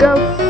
go.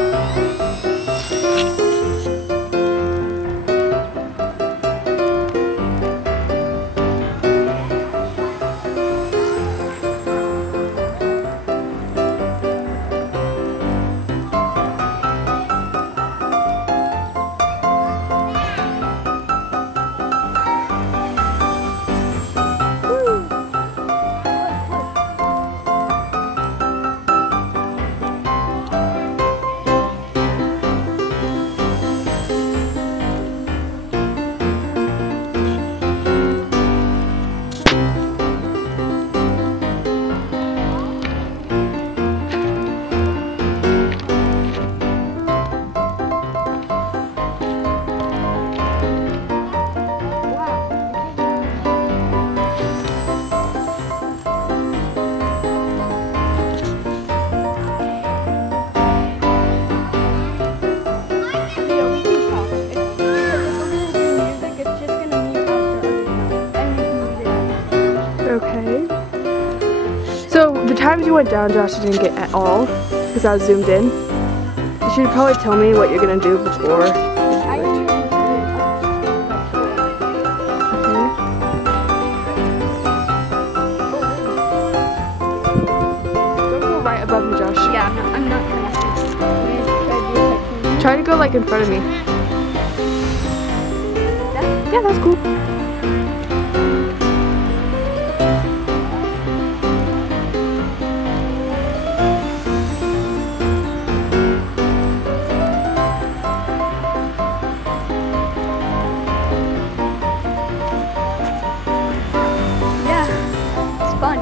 Okay. So the times you went down, Josh didn't get at all because I was zoomed in. You should probably tell me what you're gonna do before. Don't go right above me, Josh. Yeah, I'm not gonna. Try to go like in front of me. Yeah, that's cool. Fun.